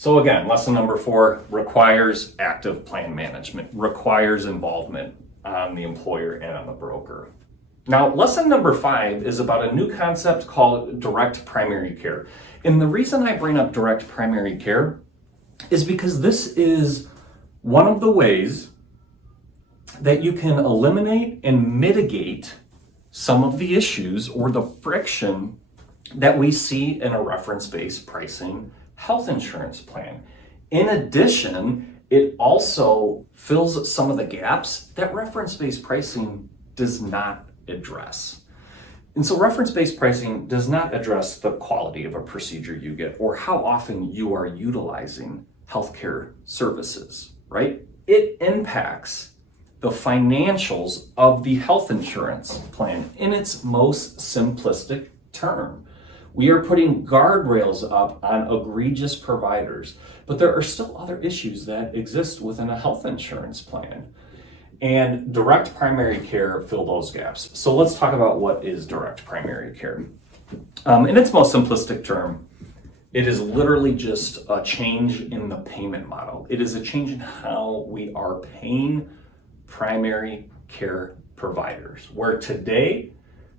So again, lesson number 4 requires active plan management, requires involvement on the employer and on the broker. Now, lesson number 5 is about a new concept called direct primary care. And the reason I bring up direct primary care is because this is one of the ways that you can eliminate and mitigate some of the issues or the friction that we see in a reference-based pricing health insurance plan. In addition, it also fills some of the gaps that reference-based pricing does not address. And so reference-based pricing does not address the quality of a procedure you get or how often you are utilizing healthcare services, right? It impacts the financials of the health insurance plan in its most simplistic term. We are putting guardrails up on egregious providers, but there are still other issues that exist within a health insurance plan. And direct primary care fill those gaps. So let's talk about what is direct primary care. In its most simplistic term, it is literally just a change in the payment model. It is a change in how we are paying primary care providers, where today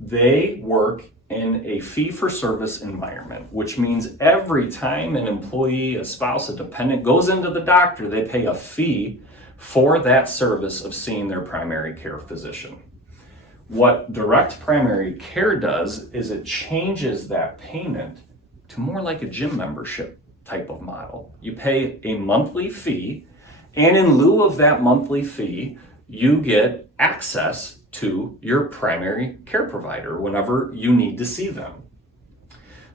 they work in a fee-for-service environment, which means every time an employee, a spouse, a dependent goes into the doctor, they pay a fee for that service of seeing their primary care physician. What direct primary care does is it changes that payment to more like a gym membership type of model. You pay a monthly fee, and in lieu of that monthly fee, you get access to your primary care provider whenever you need to see them.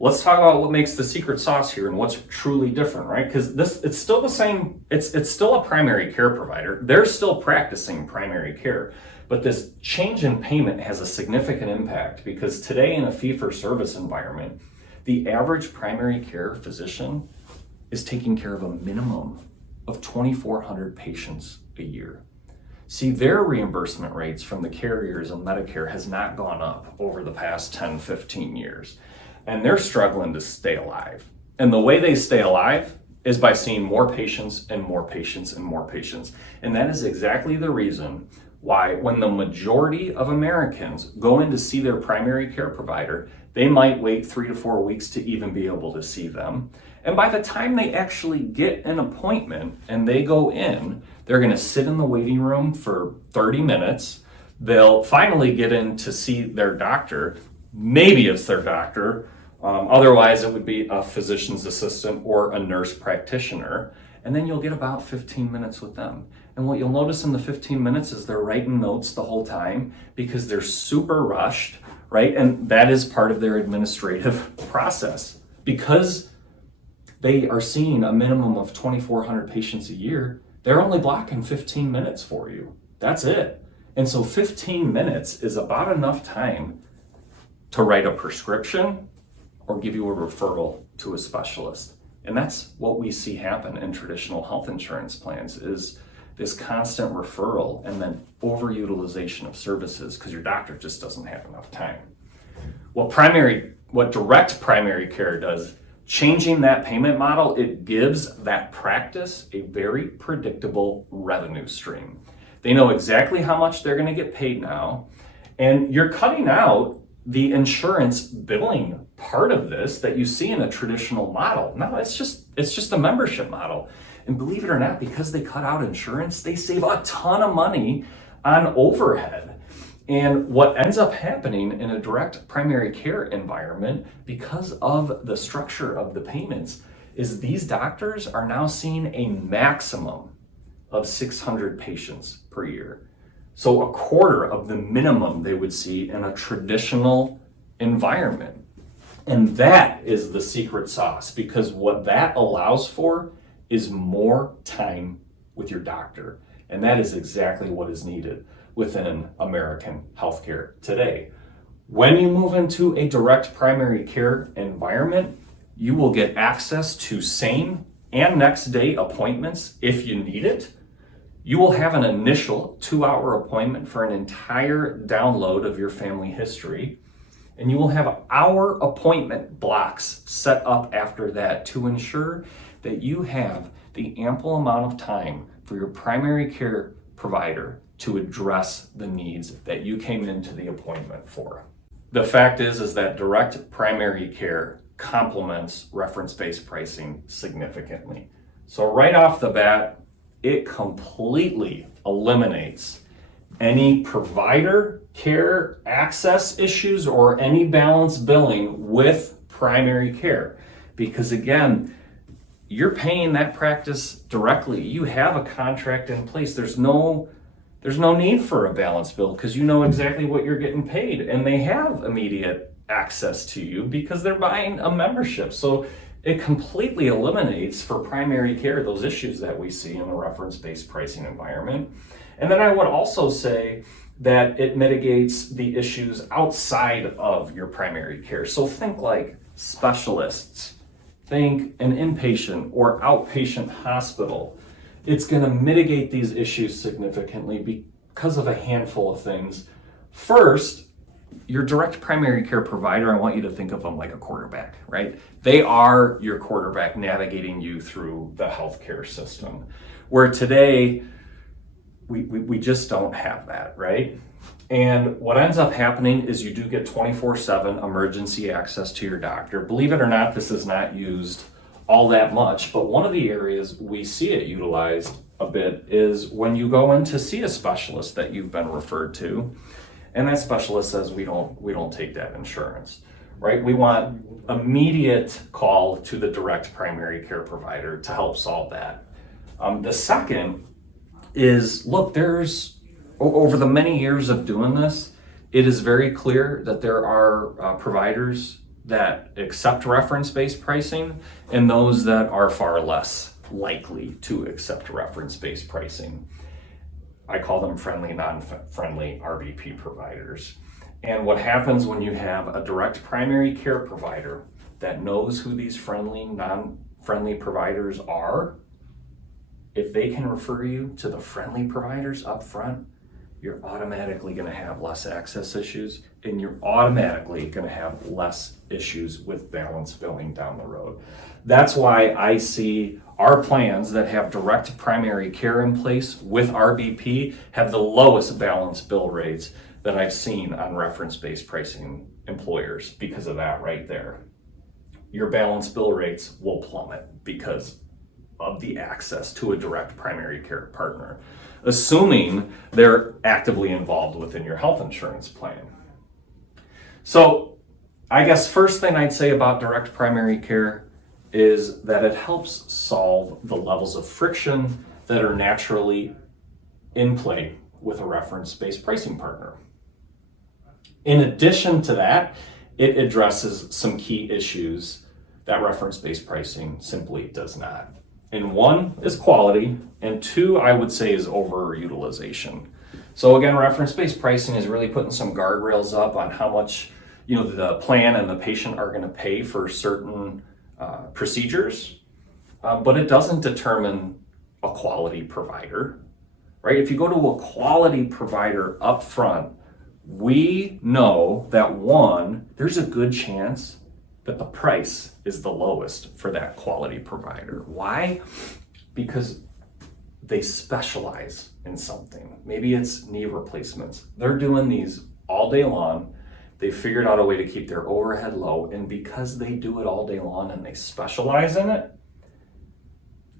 Let's talk about what makes the secret sauce here and what's truly different, right? Because it's still the same, it's still a primary care provider. They're still practicing primary care, but this change in payment has a significant impact because today in a fee-for-service environment, the average primary care physician is taking care of a minimum of 2,400 patients a year. See, their reimbursement rates from the carriers and Medicare has not gone up over the past 10, 15 years. And they're struggling to stay alive. And the way they stay alive is by seeing more patients and more patients and more patients. And that is exactly the reason why when the majority of Americans go in to see their primary care provider, they might wait 3 to 4 weeks to even be able to see them. And by the time they actually get an appointment and they go in, they're going to sit in the waiting room for 30 minutes. They'll finally get in to see their doctor. Maybe it's their doctor. Otherwise, it would be a physician's assistant or a nurse practitioner. And then you'll get about 15 minutes with them. And what you'll notice in the 15 minutes is they're writing notes the whole time because they're super rushed, right? And that is part of their administrative process. Because they are seeing a minimum of 2,400 patients a year, they're only blocking 15 minutes for you. That's it. And so 15 minutes is about enough time to write a prescription or give you a referral to a specialist. And that's what we see happen in traditional health insurance plans is this constant referral and then overutilization of services because your doctor just doesn't have enough time. What direct primary care does, changing that payment model, it gives that practice a very predictable revenue stream. They know exactly how much they're going to get paid now, and you're cutting out the insurance billing part of this that you see in a traditional model. No, it's just a membership model. And believe it or not, because they cut out insurance, they save a ton of money on overhead. And what ends up happening in a direct primary care environment, because of the structure of the payments, is these doctors are now seeing a maximum of 600 patients per year. So a quarter of the minimum they would see in a traditional environment. And that is the secret sauce, because what that allows for is more time with your doctor. And that is exactly what is needed within American healthcare today. When you move into a direct primary care environment, you will get access to same and next day appointments if you need it. You will have an initial 2-hour appointment for an entire download of your family history. And you will have hour appointment blocks set up after that to ensure that you have the ample amount of time for your primary care provider to address the needs that you came into the appointment for. The fact is that direct primary care complements reference-based pricing significantly. So right off the bat, it completely eliminates any provider care access issues or any balance billing with primary care. Because again, you're paying that practice directly. You have a contract in place. There's no need for a balance bill because you know exactly what you're getting paid, and they have immediate access to you because they're buying a membership. So it completely eliminates for primary care those issues that we see in the reference-based pricing environment. And then I would also say that it mitigates the issues outside of your primary care. So think like specialists, think an inpatient or outpatient hospital. It's going to mitigate these issues significantly because of a handful of things. First, your direct primary care provider, I want you to think of them like a quarterback, right? They are your quarterback navigating you through the healthcare system. Where today, we just don't have that, right? And what ends up happening is you do get 24/7 emergency access to your doctor. Believe it or not, this is not used all that much, but one of the areas we see it utilized a bit is when you go in to see a specialist that you've been referred to, and that specialist says, we don't take that insurance, right? We want immediate call to the direct primary care provider to help solve that. The second is, look, there's, over the many years of doing this, it is very clear that there are providers that accept reference-based pricing and those that are far less likely to accept reference-based pricing. I call them friendly, non-friendly RBP providers. And what happens when you have a direct primary care provider that knows who these friendly, non-friendly providers are, if they can refer you to the friendly providers up front, you're automatically going to have less access issues, and you're automatically going to have less issues with balance billing down the road. That's why I see our plans that have direct primary care in place with RBP have the lowest balance bill rates that I've seen on reference-based pricing employers because of that right there. Your balance bill rates will plummet because of the access to a direct primary care partner, assuming they're actively involved within your health insurance plan. So I guess first thing I'd say about direct primary care is that it helps solve the levels of friction that are naturally in play with a reference-based pricing partner. In addition to that, it addresses some key issues that reference-based pricing simply does not. And one is quality, and two, I would say, is overutilization. So again, reference-based pricing is really putting some guardrails up on how much the plan and the patient are going to pay for certain procedures, but it doesn't determine a quality provider, right? If you go to a quality provider up front, we know that one, there's a good chance that the price is the lowest for that quality provider. Why? Because they specialize in something. Maybe it's knee replacements. They're doing these all day long. They figured out a way to keep their overhead low, and because they do it all day long and they specialize in it,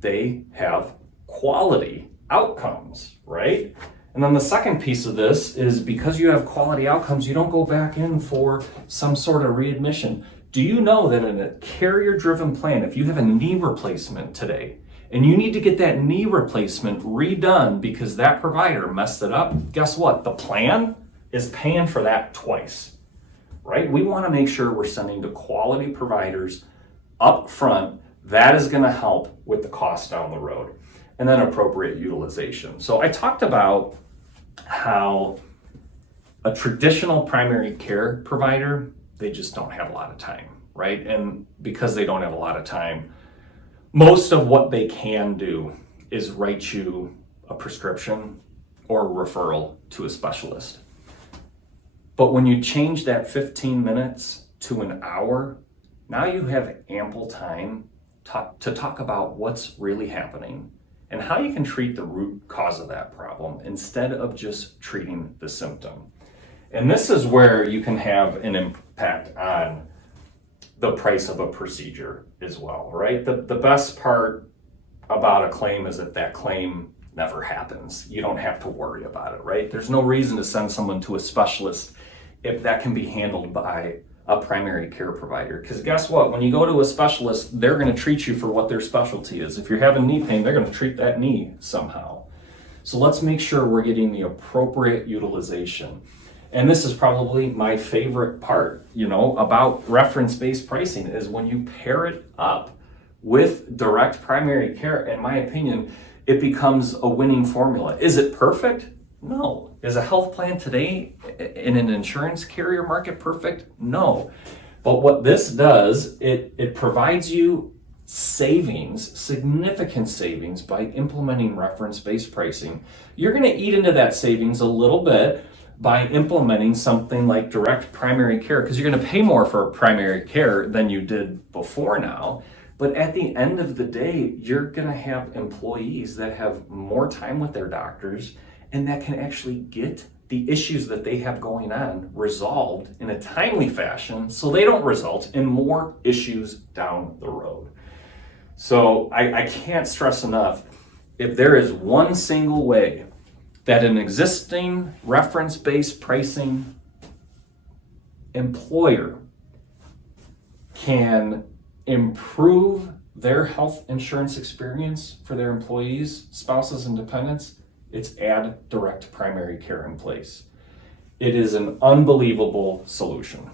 they have quality outcomes, right? And then the second piece of this is because you have quality outcomes, you don't go back in for some sort of readmission. Do you know that in a carrier-driven plan, if you have a knee replacement today and you need to get that knee replacement redone because that provider messed it up, guess what? The plan is paying for that twice, right? We want to make sure we're sending to quality providers up front. That is going to help with the cost down the road. And then appropriate utilization. So I talked about how a traditional primary care provider, they just don't have a lot of time, right? And because they don't have a lot of time, most of what they can do is write you a prescription or a referral to a specialist. But when you change that 15 minutes to an hour, now you have ample time to talk about what's really happening and how you can treat the root cause of that problem instead of just treating the symptom. And this is where you can have an impact on the price of a procedure as well, right? The best part about a claim is that that claim never happens. You don't have to worry about it, right? There's no reason to send someone to a specialist if that can be handled by a primary care provider. Because guess what? When you go to a specialist, they're going to treat you for what their specialty is. If you're having knee pain, they're going to treat that knee somehow. So let's make sure we're getting the appropriate utilization. And this is probably my favorite part, about reference-based pricing is when you pair it up with direct primary care. In my opinion, it becomes a winning formula. Is it perfect? No. Is a health plan today in an insurance carrier market perfect? No. But what this does, it provides you savings, significant savings by implementing reference-based pricing. You're going to eat into that savings a little bit by implementing something like direct primary care, because you're going to pay more for primary care than you did before now. But at the end of the day, you're going to have employees that have more time with their doctors and that can actually get the issues that they have going on resolved in a timely fashion so they don't result in more issues down the road. So I can't stress enough, if there is one single way that an existing reference-based pricing employer can improve their health insurance experience for their employees, spouses, and dependents, it's add direct primary care in place. It is an unbelievable solution.